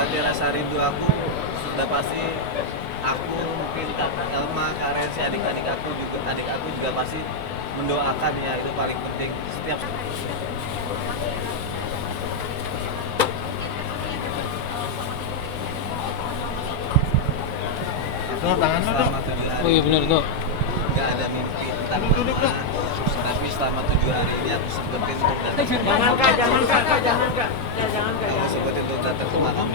mengobati rasa rindu aku sudah pasti aku mungkin Kak Elma, Kak Rensi, adik aku juga pasti mendoakan ya, itu paling penting setiap Tuh, tangan lu, Dok. selama 7 hari Oh iya benar tuh. nggak ada mimpi tentang mama, tapi selama 7 hari ini aku sempetin untuk datang ke makam aku sempetin untuk datang ke makam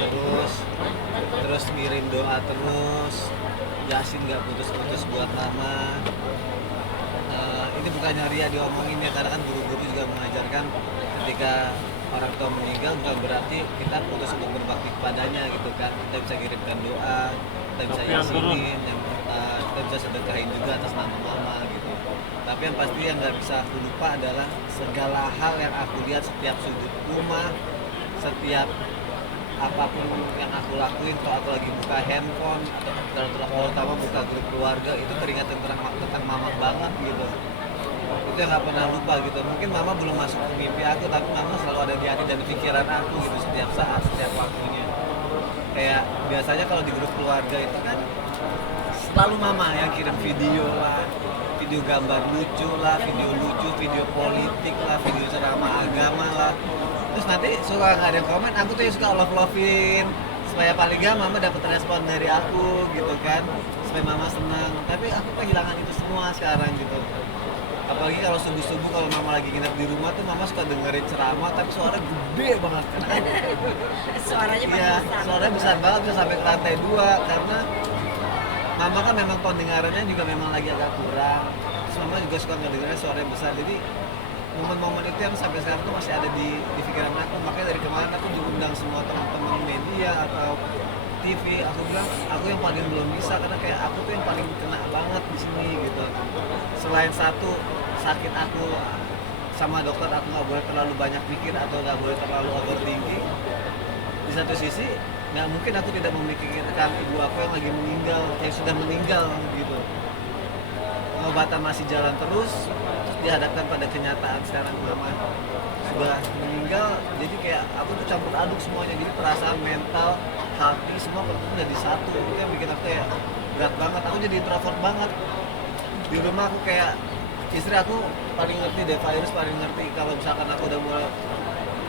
terus ngirim doa terus, Yasin nggak putus-putus buat mama. Ini bukannya ria diomongin ya, karena kan guru-guru juga mengajarkan ketika orang tua meninggal bukan berarti kita putus untuk berbakti kepadanya gitu kan. Kita bisa kirimkan doa, kita bisa yasinin, kita bisa sedekahin juga atas nama mama gitu. Tapi yang pasti yang nggak bisa aku lupa adalah segala hal yang aku lihat setiap sudut rumah, setiap apapun yang aku lakuin, kalau aku lagi buka handphone atau terutama buka grup keluarga, itu teringat tentang mama banget gitu. Itu yang nggak pernah lupa gitu. Mungkin mama belum masuk ke mimpi aku, tapi mama selalu ada di hati dan di pikiran aku gitu, setiap saat, setiap waktunya. Kayak biasanya kalau di grup keluarga itu kan selalu mama yang kirim video lah, video gambar lucu lah, video politik lah, video ceramah agama lah. Terus nanti suka nggak ada yang komen, aku tuh yang suka love-lovein supaya paling gak mama dapat respon dari aku gitu kan, supaya mama senang. Tapi aku kehilangan itu semua sekarang gitu. Apalagi kalau subuh-subuh kalau mama lagi nginep di rumah tuh mama suka dengerin ceramah tapi suara gede banget kan. Suaranya Iya, suaranya besar banget bisa sampai ke lantai 2 karena mama kan memang pendengarannya juga memang lagi agak kurang. Terus mama juga suka ngedengerin suaranya besar. Jadi momen-momen itu yang sampai sekarang tuh masih ada di pikiran aku. Makanya dari kemarin aku diundang semua teman-teman media atau TV, aku bilang aku yang paling belum bisa karena kayak aku tuh yang paling kena banget di sini gitu. Selain satu sakit aku sama dokter, aku nggak boleh terlalu banyak pikir atau nggak boleh terlalu overthinking. Di satu sisi nggak mungkin aku tidak memikirkan ibu aku yang lagi meninggal, yang sudah meninggal gitu. Pengobatan masih jalan terus dihadapkan pada kenyataan sekarang mama sudah meninggal, jadi kayak aku tuh campur aduk semuanya, jadi perasaan, mental, hati semua udah di satu. Itu yang bikin aku kayak berat banget, aku jadi introvert banget di rumah. Aku kayak istri aku paling ngerti deh, virus paling ngerti kalau misalkan aku udah mulai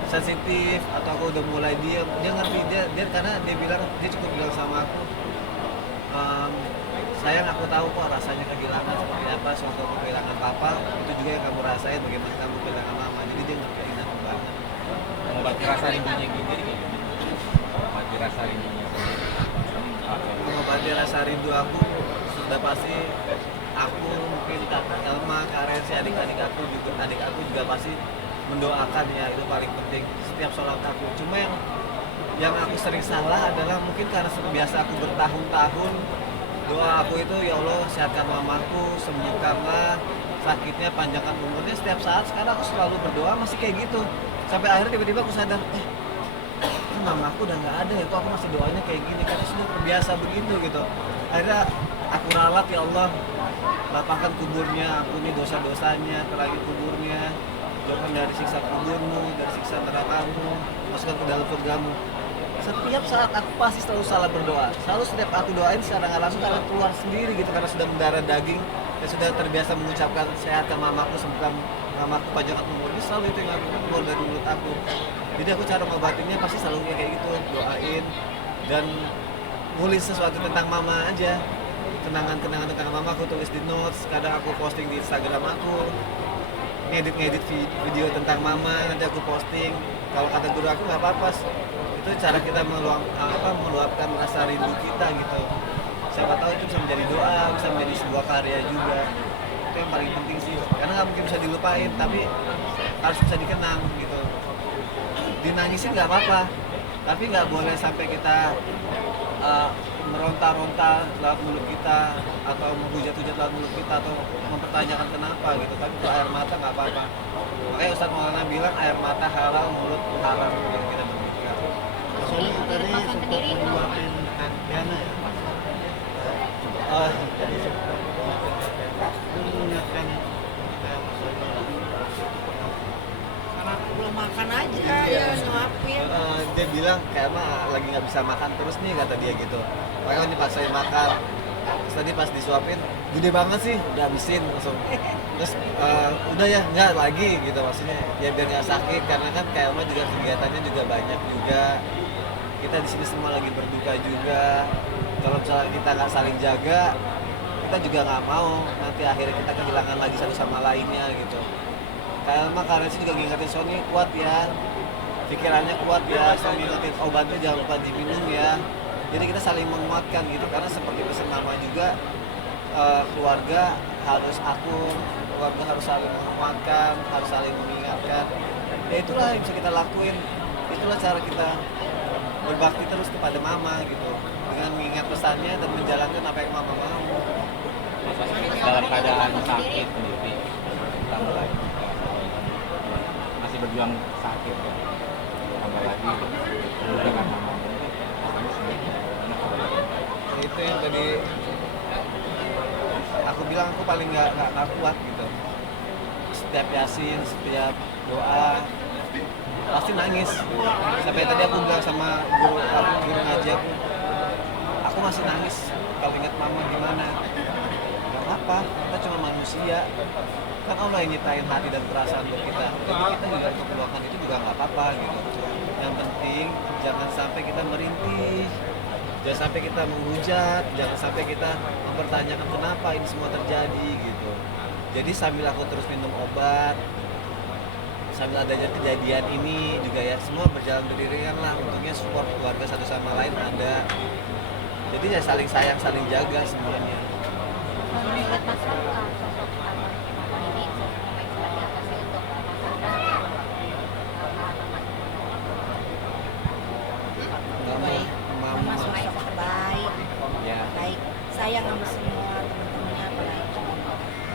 sensitif atau aku udah mulai diam, dia ngerti, dia karena dia cukup bilang sama aku, sayang aku tahu kok rasanya kehilangan seperti apa, suatu kehilangan papa itu juga yang kamu rasain, bagaimana kamu kehilangan mama. Jadi dia ngertiin aku banget. Mengobati rasa rindunya gini kayak gini. Mengobati rasa rindunya. Mengobati rasa rindu aku sudah pasti aku mungkin Kak Elma, Kak Rensi, adik aku juga pasti mendoakan ya, itu paling penting setiap sholat aku. Cuma yang aku sering salah adalah mungkin karena biasa aku bertahun-tahun doa aku itu, ya Allah sehatkan mamaku, sembuhkanlah sakitnya, panjangkan umurnya setiap saat. Sekarang aku selalu berdoa masih kayak gitu, sampai akhirnya tiba-tiba aku sadar, mamaku udah nggak ada ya, kok aku masih doanya kayak gini, karena sudah terbiasa begitu gitu. Akhirnya aku ralat, ya Allah lapangkan kuburnya, ampuni dosa-dosanya, terangi kuburnya, jauhkan dari siksa kuburmu, dari siksa nerakamu, masukkan ke dalam surgamu. Setiap saat aku pasti selalu salah berdoa, selalu setiap aku doain secara nggak langsung karena keluar sendiri gitu, karena sudah mendarah daging dan sudah terbiasa mengucapkan sehatkan mamaku, sembuhkan mamaku, panjangkan umurnya, selalu itu yang aku keluar dari mulut aku. Jadi aku cara ngobatinnya pasti selalu kayak gitu, doain dan nulis sesuatu tentang mama aja, kenangan-kenangan tentang mama aku tulis di notes, kadang aku posting di Instagram aku, ngedit video tentang mama, nanti aku posting. Kalau kata guru aku nggak apa-apa, itu cara kita meluapkan rasa rindu kita gitu. Siapa tahu itu bisa menjadi doa, bisa menjadi sebuah karya juga. Itu yang paling penting sih, karena nggak mungkin bisa dilupain, tapi harus bisa dikenang gitu. Dinangisin nggak apa-apa, tapi nggak boleh sampai kita meronta-ronta lewat mulut kita atau menghujat-hujat lewat mulut kita atau mempertanyakan kenapa gitu. Tapi kalau air mata nggak apa-apa. Makanya Ustadz Maulana bilang air mata halal, mulut haram gitu kita berpikir. Soalnya tadi sempat meluapin Diana ya. Tadi sempat mengingatkan kita masalah belum makan aja Iya. ya suapin. Dia bilang kayak mah lagi nggak bisa makan terus nih kata dia gitu. Makanya dipaksain makan. Terus tadi pas disuapin, gede banget sih, udah habisin langsung. Terus udah ya nggak lagi gitu maksudnya. Ya biar nggak sakit karena kan kayak mah juga kegiatannya juga banyak juga. Kita di sini semua lagi berduka juga. Kalau misalnya kita nggak saling jaga, kita juga nggak mau nanti akhirnya kita kehilangan lagi satu sama lainnya gitu. Kayak mah karena sih juga ngingetin Sony kuat ya, pikirannya kuat ya, Sony ngingetin obatnya jangan lupa diminum ya. Jadi kita saling menguatkan gitu karena seperti pesan mama juga keluarga harus akur, keluarga harus saling menguatkan, harus saling mengingatkan. Ya itulah yang bisa kita lakuin, itulah cara kita berbakti terus kepada mama gitu dengan mengingat pesannya dan menjalankan apa yang mama mau. Dalam keadaan sakit sendiri, tambah lagi masih berjuang sakit ya. Tambah lagi bukan karena Nah, itu yang tadi aku bilang aku paling nggak kuat gitu. Setiap yasin, setiap doa pasti nangis. Sampai tadi aku bilang sama guru ngaji aku masih nangis kalau ingat mama gimana. Gak apa, kita cuma manusia. Kan Allah yang nyiptain hati dan perasaan buat kita. Jadi kita juga untuk meluapkan itu juga nggak apa-apa gitu. Yang penting jangan sampai kita merintih, jangan sampai kita menghujat, jangan sampai kita mempertanyakan kenapa ini semua terjadi gitu. Jadi sambil aku terus minum obat, sambil adanya kejadian ini juga ya semua berjalan beriringan lah. Untungnya support keluarga satu sama lain ada. Jadi ya saling sayang, saling jaga semuanya. Menurut Mas Ram, sosok Mama ini sosok Mama yang seperti apa sih untuk Mas Ram dan Baik, mama Mama, sosok terbaik, ya. baik sayang sama semua teman-temannya, apalagi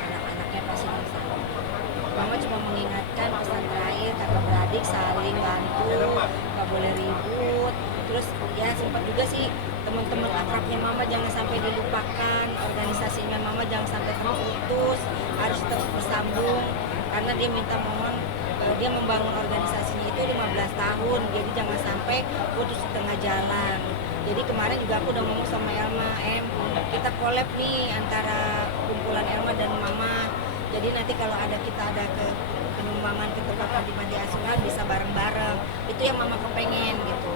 anak-anaknya pasti bisa. Mama cuma mengingatkan pesan terakhir kakak beradik saling bantu, nggak boleh ribut. Terus ya sempat juga sih teman-teman akrabnya mama jangan sampai dilupakan, organisasinya mama jangan sampai terputus, harus terus bersambung karena dia minta mohon dia membangun organisasinya itu 15 tahun, jadi jangan sampai putus di tengah jalan. Jadi kemarin juga aku udah ngomong sama Elma, kita collab nih antara kumpulan Elma dan mama. Jadi nanti kalau kita ada penyumbangan ke tempat panti asuhan bisa bareng-bareng. Itu yang mama kepengen gitu.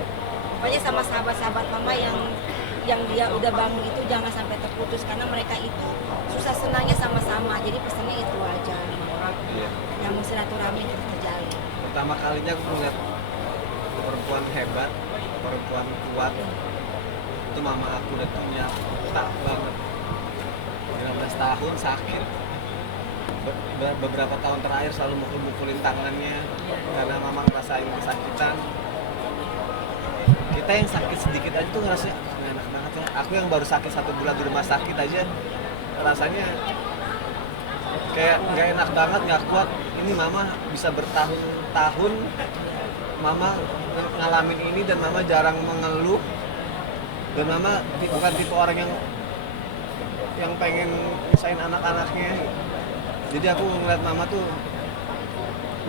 Pokoknya sama sahabat-sahabat mama yang dia udah bangun itu jangan sampai terputus karena mereka itu susah senangnya sama-sama. Jadi pesannya itu aja. Iya. Yang silaturahmi terus terjalin. Pertama kalinya aku melihat perempuan hebat, perempuan kuat. Itu mama aku dan punya tak banget. 15 tahun sakit. Beberapa tahun terakhir selalu mukul-mukulin tangannya karena mama ngerasain kesakitan. Kita yang sakit sedikit aja tuh ngerasa enak banget ya. Aku yang baru sakit 1 bulan di rumah sakit aja rasanya kayak nggak enak banget, nggak kuat. Ini mama bisa bertahun-tahun mama ngalamin ini dan mama jarang mengeluh. Dan mama bukan tipe orang yang pengen pisahin anak-anaknya. Jadi aku ngeliat mama tuh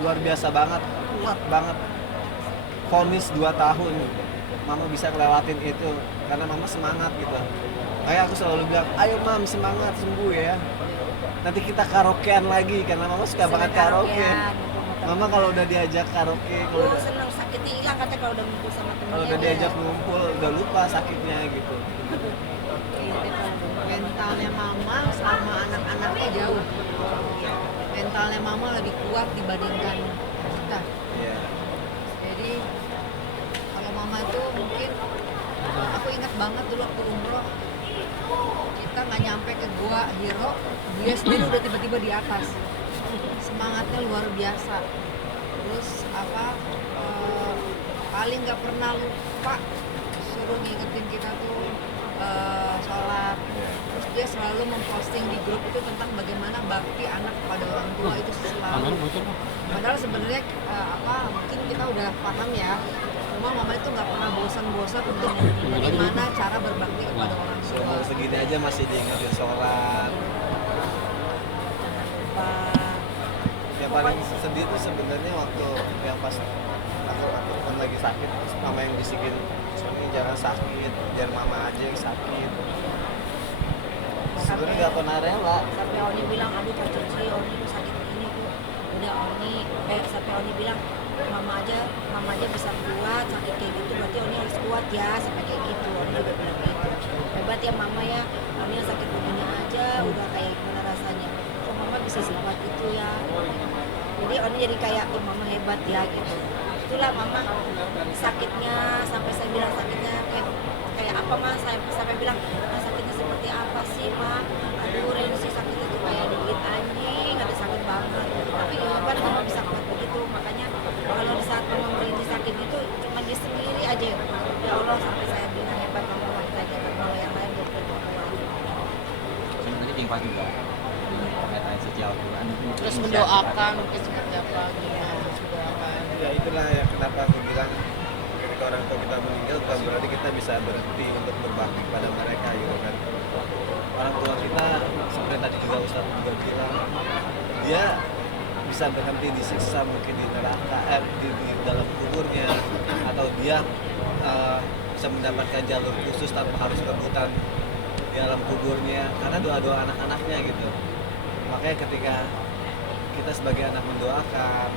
luar biasa banget, kuat banget. Vonis 2 tahun, mama bisa ngelewatin itu karena mama semangat gitu. Kayak aku selalu bilang, ayo mam semangat, sembuh ya. Nanti kita karaokean lagi karena mama suka banget karaoke. Mama kalau udah diajak karaoke, kalau udah, senang sakitnya hilang katanya kalau udah ngumpul sama temennya. kalau udah diajak ngumpul udah lupa sakitnya gitu. Mentalnya mama sama anak-anaknya jauh. Mentalnya mama lebih kuat dibandingkan kita. Iya. Jadi kalau mama itu mungkin aku ingat banget dulu waktu umroh kita nggak nyampe ke gua Hiro, dia sendiri udah tiba-tiba di atas. Semangatnya luar biasa. Terus paling nggak pernah lupa suruh ngingetin kita tuh sholat. Terus dia selalu memposting di grup itu tentang bagaimana bakti anak kepada orang tua itu selalu. Padahal sebenarnya mungkin kita udah paham ya. Cuma mama itu nggak pernah bosan-bosan untuk bagaimana cara berbakti kepada orang tua. Umur segini aja masih diingetin sholat. Lupa. Ya yang paling sedih tuh sebenarnya waktu yang pas aku kan lagi sakit, terus mama yang bisikin, Sony jangan sakit, biar mama aja yang sakit. Sebenarnya nggak pernah rela. Sampai Oni bilang, aduh Kak Cici, Oni tuh sakit begini tuh. Udah sampai Oni bilang, mama aja bisa kuat sakit kayak gitu, berarti Oni harus kuat ya, sampai kayak gitu. Oni juga bilang gitu. Hebat ya mama ya, Oni yang sakit begini aja udah kayak gimana rasanya. Oh mama bisa sekuat itu ya. Jadi Oni jadi kayak, oh mama hebat ya gitu. Itulah mama sakitnya, sampai saya bilang sakitnya kayak apa mas, saya sampai bilang sakitnya seperti apa sih ma, aduh Rensi sakitnya tuh kayak digigit anjing, ada sakit banget, tapi hebat mama bisa kuat begitu. Makanya kalau di saat mama merintih sakit itu cuma dia sendiri aja, ya Allah sampai saya bilang hebat mama waktu aja, kalau yang lain belum tentu kuat. Sebenarnya jengpat juga pernyataan sosial Quran. Terus mendoakan mungkin seperti apa gimana mendoakan. Ya itulah ya kenapa aku bilang ketika orang tua kita meninggal bukan berarti kita bisa berhenti untuk berbakti pada mereka gitu kan. Orang tua kita seperti tadi juga Ustadz juga bilang, dia bisa berhenti disiksa mungkin di neraka, di dalam kuburnya, atau dia bisa mendapatkan jalur khusus tanpa harus rebutan di alam kuburnya karena doa-doa anak-anaknya gitu. Makanya ketika kita sebagai anak mendoakan,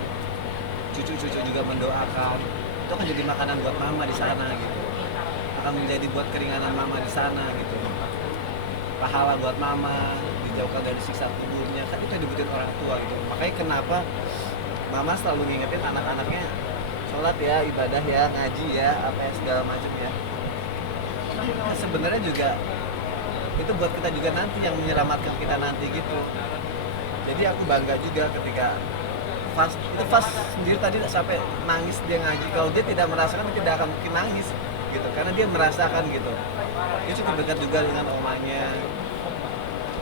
cucu-cucu juga mendoakan, itu akan jadi makanan buat mama di sana gitu, akan menjadi buat keringanan mama di sana gitu, pahala buat mama, dijauhkan dari siksa kuburnya, kan itu yang dibutuhin orang tua gitu. Makanya kenapa mama selalu ngingetin anak-anaknya sholat ya, ibadah ya, ngaji ya, apa ya segala macam ya. Nah, sebenarnya juga itu buat kita juga nanti, yang menyelamatkan kita nanti gitu. Jadi aku bangga juga ketika Fas sendiri tadi sampai nangis dia ngaji. Kalau dia tidak merasakan, dia tidak akan mungkin nangis gitu, karena dia merasakan gitu. Dia cukup dekat juga dengan omanya,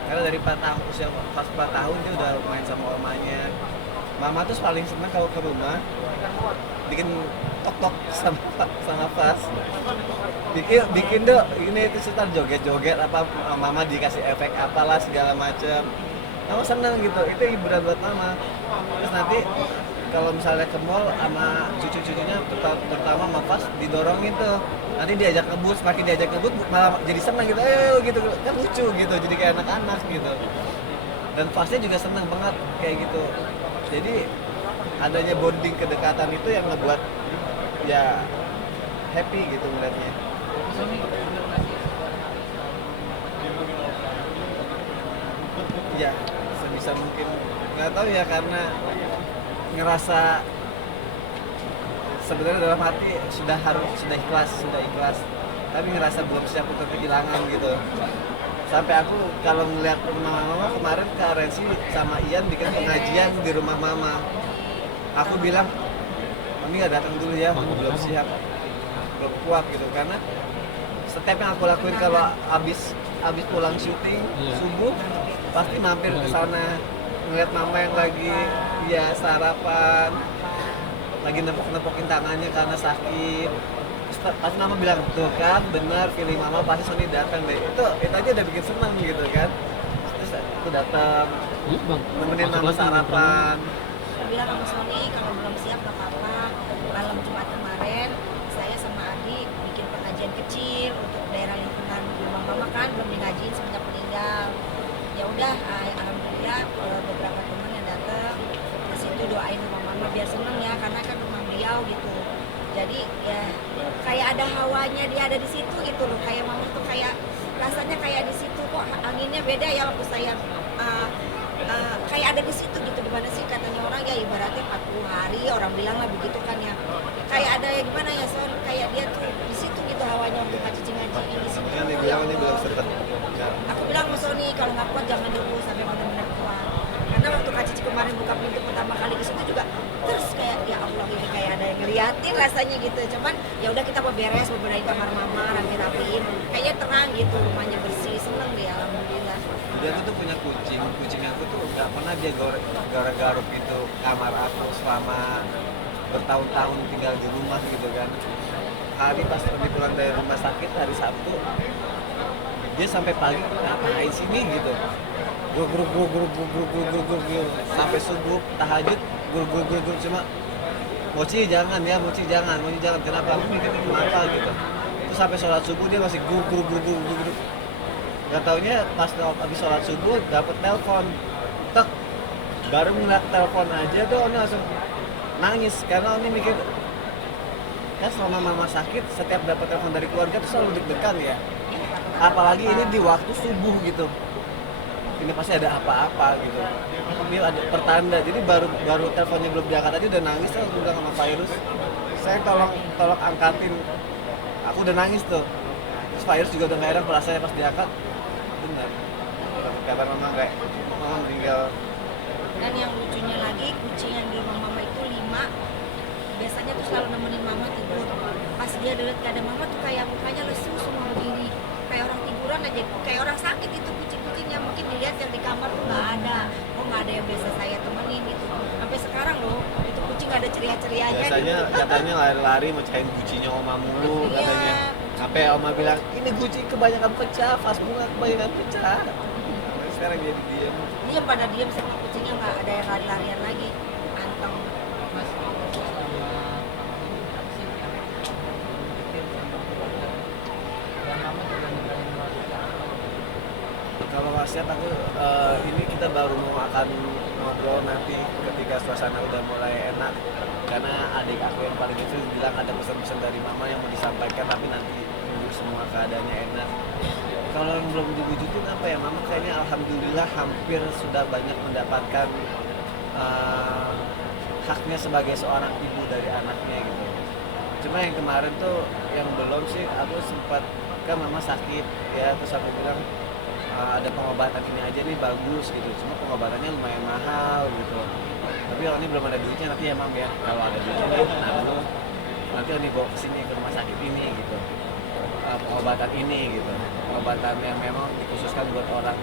karena dari 4 tahun, usia pas 4 tahun dia udah main sama omanya. Mama tuh paling senang kalau ke rumah bikin tok sama Fas, bikin dong ini itu setar joget-joget apa, mama dikasih efek apalah segala macam. Mama seneng gitu, itu hiburan buat mama. Terus nanti kalau misalnya ke mall sama cucu-cucunya, terutama sama Fas, didorongin tuh, nanti diajak ngebut, semakin diajak ngebut malah jadi seneng gitu, gitu kan, lucu gitu, jadi kayak anak-anak gitu. Dan Fasnya juga seneng banget kayak gitu. Jadi adanya bonding, kedekatan itu yang ngebuat ya happy gitu ngeliatnya. Ya sebisa mungkin, nggak tahu ya, karena ngerasa sebenarnya dalam hati sudah ikhlas, tapi ngerasa belum siap untuk kehilangan gitu. Sampai aku kalau ngeliat rumah mama kemarin, Kak Rensi sama Ian bikin pengajian di rumah mama, aku bilang mami nggak datang dulu ya, belum siap, belum kuat gitu. Karena setiap yang aku lakuin kalau abis pulang syuting subuh pasti mampir ke sana, ngeliat mama yang lagi ya sarapan, lagi nepok-nepokin tangannya karena sakit. Pasti mama bilang, tuh kan benar, feeling mama pasti Sony datang deh. Itu aja udah bikin senang gitu kan. Terus aku datang nemenin mama sarapan. Saya bilang sama Sony, kalau belum siap gak apa-apa. Malam Jumat kemarin saya sama Adi bikin pengajian kecil untuk daerah lingkungan rumah mama, kan belum ngajiin semenjak meninggal. Ya udah, alhamdulillah beberapa teman yang datang ke situ doain rumah mama biar seneng ya, karena kan rumah beliau gitu. Jadi ya kayak ada hawanya, dia ada di situ gitu loh, kayak mama tuh kayak rasanya kayak di situ kok, anginnya beda ya waktu saya kayak ada di situ gitu. Dimana sih katanya orang ya ibaratnya 40 hari orang bilang lah begitu kan ya, kayak ada ya gimana ya Son, kayak dia tuh di situ gitu hawanya waktu Kak Cici ngaji di situ. Ini bilang ini belum sempet. Aku bilang sama Sony, kalau nggak kuat jangan dulu sampai benar-benar kuat. Karena waktu Kak Cici kemarin buka pintu pertama kali ke situ juga, terus kayak ya Allah ini kayak ada yang ngeliatin rasanya gitu. Cuman ya udah kita beberes, beberesin kamar mama, rapi-rapiin, kayaknya terang gitu, rumahnya bersih, seneng deh alhamdulillah. Dia tuh punya kucing aku tuh nggak pernah dia garuk-garuk gitu kamar aku selama bertahun-tahun tinggal di rumah gitu kan. Hari pas pergi pulang dari rumah sakit hari Sabtu, dia sampai pagi ngapain sini gitu. gur sampai subuh tahajud gur cuma mochi jangan ya mochi jangan kenapa aku mikir kenapa gitu terus sampai sholat subuh dia masih gur nggak taunya pas habis sholat subuh dapet telepon tek baru ngeliat telepon aja tuh Oni langsung nangis karena Oni mikir kan selama mama sakit setiap dapat telepon dari keluarga tuh selalu deg-degan ya apalagi ini di waktu subuh gitu ini pasti ada apa-apa gitu ini ada pertanda jadi baru teleponnya belum diangkat aja udah nangis tuh udah sama Virus saya tolong angkatin aku udah nangis tuh terus Virus juga udah nggak enak perasaannya pas diangkat benar kata mama kayak mama meninggal. Dan yang lucunya lagi, kucing yang di rumah mama itu 5 biasanya tuh selalu nemenin mama tidur. Pas dia lihat gak ada mama tuh kayak mukanya lesu semua diri kayak orang tiduran aja, kayak orang sakit itu kucing-kucingnya. Mungkin dilihat yang di kamar tuh nggak ada, nggak ada yang biasa saya temenin gitu. Sampai sekarang loh, itu kucing gak ada ceria-cerianya Biasanya gitu. katanya lari-lari mecahin gucinya oma mulu Iya. katanya. Sampai oma bilang, ini guci kebanyakan pecah, vas bunga kebanyakan pecah. Sekarang jadi diem. Dia pada diam sama kucingnya, nggak ada yang lari-larian lagi. Anteng. Kalau wasiat aku ini kita baru mau akan ngobrol nanti ketika suasana udah mulai enak karena adik aku yang paling kecil bilang ada pesan-pesan dari mama yang mau disampaikan tapi nanti nunggu semua keadaannya enak. Kalau yang belum diwujudin apa ya mama kayaknya alhamdulillah hampir sudah banyak mendapatkan haknya sebagai seorang ibu dari anaknya gitu. Cuma yang kemarin tuh yang belum sih aku sempat kan mama sakit ya terus aku bilang ada pengobatan ini aja nih bagus gitu cuma pengobatannya lumayan mahal gitu tapi kalau ini belum ada duitnya nanti ya mam ya kalau ada duitnya nanti ini bawa kesini ke rumah sakit ini gitu pengobatan ini gitu pengobatan yang memang dikhususkan buat orang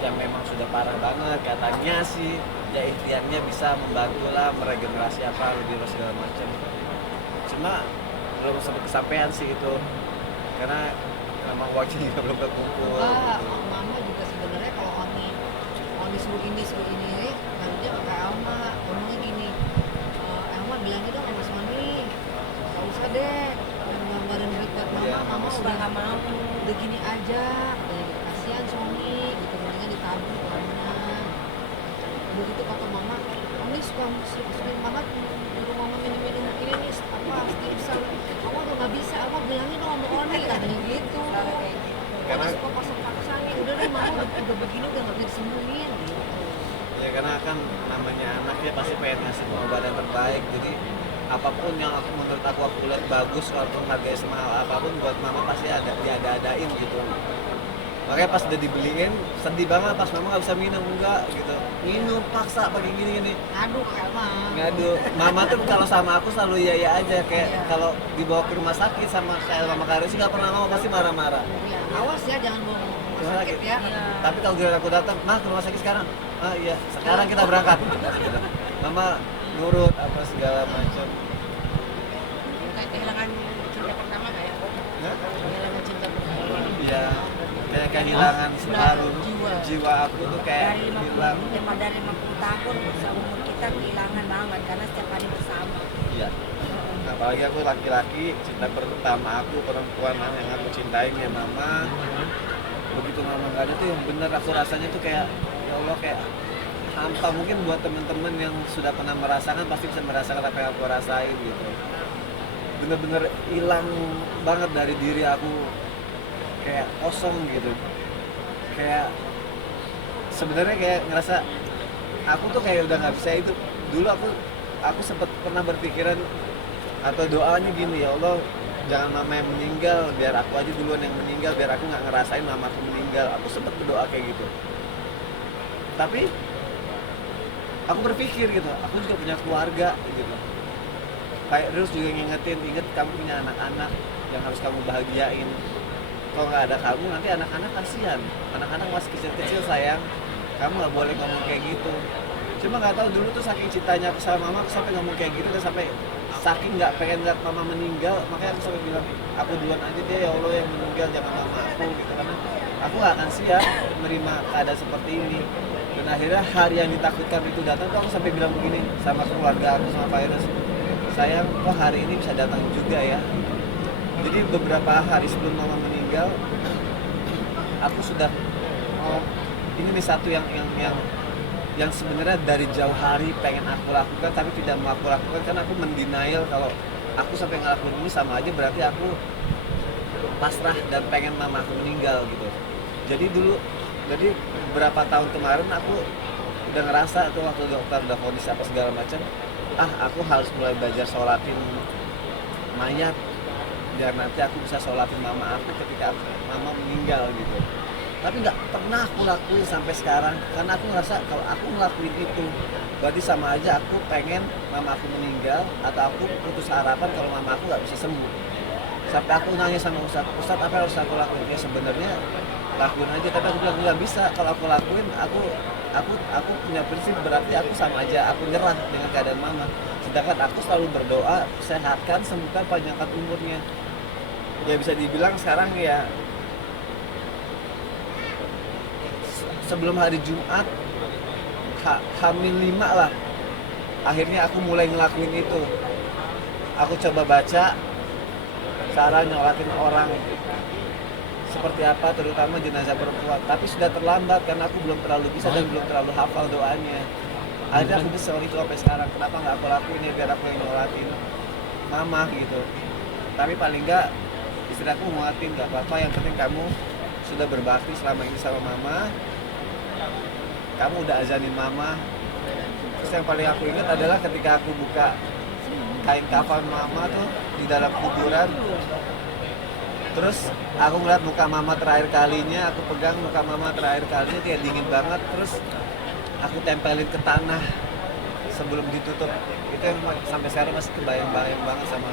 yang memang sudah parah banget katanya sih ya ikhtiarnya bisa membantu lah meregenerasi apa lebih segala macam cuma belum sampai kesampaian sih itu karena memang waktunya juga belum terkumpul Mama juga sebenarnya kalau Oni suruh ini harusnya pakai Alma ngomongnya gini Alma bilangin dong sama Sony gak usah deh ngeluarin duit buat mama Iya, mama Sudah udah nggak mau. udah gini aja katanya gitu. Kasihan Sony gitu mendingan ditabung uangnya begitu kata mama Oni suka sering banget nyuruh mama minum ini nih apa stimsel Alma udah gak bisa Alma bilangin dong sama Oni katanya gitu Karena- Oni suka paksa nih udah deh mama udah begini udah gak bisa disembuhin gitu ya karena kan namanya anak ya pasti pengen ngasih pengobatan terbaik jadi apapun yang menurut aku lihat bagus walaupun harganya semahal apapun buat mama pasti ada diada-adain gitu makanya pas udah dibeliin sedih banget pas mama nggak bisa minum enggak gitu minum paksa pakai gini aduh Alma ngadu mama tuh kalau sama aku selalu iya aja kayak Iya. kalau dibawa ke rumah sakit sama kayak sama Karin sih nggak pernah mau pasti marah-marah ya, awas ya jangan bawa ke rumah Rumah sakit sakit. ya Iya. tapi kalau giliran aku datang mah ke rumah sakit sekarang ah iya sekarang kita berangkat mama nurut apa segala macam Kayak kehilangan cinta pertama kayak Hah? kehilangan cinta pertama. Iya, kayak kehilangan separuh jiwa aku tuh kayak Dari hilang. 50 tahun seumur kita kehilangan banget karena setiap hari bersama. Iya. Apalagi aku laki-laki, cinta pertama aku perempuan yang aku cintain ya mama. Begitu mama nggak ada tuh yang bener aku rasanya tuh kayak ya Allah kayak hampa mungkin buat temen-temen yang sudah pernah merasakan pasti bisa merasakan apa yang aku rasain gitu. Bener-bener hilang banget dari diri aku kayak kosong gitu kayak sebenarnya kayak ngerasa aku tuh kayak udah nggak bisa hidup dulu aku sempet pernah berpikiran atau doanya gini ya Allah jangan mama yang meninggal biar aku aja duluan yang meninggal biar aku nggak ngerasain mama aku meninggal aku sempet berdoa kayak gitu tapi aku berpikir gitu aku juga punya keluarga gitu kayak terus juga inget kamu punya anak-anak yang harus kamu bahagiain kalau nggak ada kamu nanti anak-anak kasihan anak-anak masih kecil-kecil sayang kamu nggak boleh ngomong kayak gitu cuma nggak tahu dulu tuh saking cintanya aku sama mama aku sampai ngomong kayak gitu dan sampai saking nggak pengen lihat mama meninggal, makanya aku sampai bilang aku duluan aja deh ya Allah yang meninggal, jangan mama aku gitu, karena aku nggak akan siap menerima keadaan seperti ini. Dan akhirnya hari yang ditakutkan itu datang tuh aku sampai bilang begini sama keluarga aku, sama Virus, sayang kok hari ini bisa datang juga ya. Jadi beberapa hari sebelum mama meninggal aku sudah ini nih satu yang sebenarnya dari jauh hari pengen aku lakukan tapi tidak mau aku lakukan karena aku mendenial kalau aku sampai ngelakuin ini sama aja berarti aku pasrah dan pengen mama aku meninggal gitu. Jadi beberapa tahun kemarin aku udah ngerasa tuh waktu dokter udah kondisi apa segala macam, aku harus mulai belajar sholatin mayat biar nanti aku bisa sholatin mama aku ketika mama meninggal gitu. Tapi nggak pernah aku lakuin sampai sekarang karena aku ngerasa kalau aku ngelakuin itu berarti sama aja aku pengen mama aku meninggal atau aku putus harapan kalau mama aku nggak bisa sembuh. Sampai aku nanya sama Ustadz apa harus aku lakuin? Ya sebenarnya lakuin aja, tapi aku bilang nggak bisa. Kalau aku lakuin aku punya prinsip berarti aku sama aja aku nyerah dengan keadaan mama. Sedangkan aku selalu berdoa sehatkan, sembuhkan, panjangkan umurnya. Ya bisa dibilang sekarang ya sebelum hari Jumat H-5 lah akhirnya aku mulai ngelakuin itu. Aku coba baca cara nyolatin orang seperti apa, terutama jenazah perempuan, tapi sudah terlambat karena aku belum terlalu bisa dan belum terlalu hafal doanya. Akhirnya aku bisa itu sampai sekarang, kenapa nggak aku lakuin ya biar aku yang nyolatin mama gitu. Tapi paling nggak istri aku nguatin, nggak apa-apa, yang penting kamu sudah berbakti selama ini sama mama, kamu udah azanin mama. Terus yang paling aku ingat adalah ketika aku buka kain kafan mama tuh di dalam kuburan, terus aku ngeliat muka mama terakhir kalinya, aku pegang muka mama terakhir kalinya kayak dingin banget, terus aku tempelin ke tanah sebelum ditutup. Itu yang sampai sekarang masih kebayang-bayang banget sama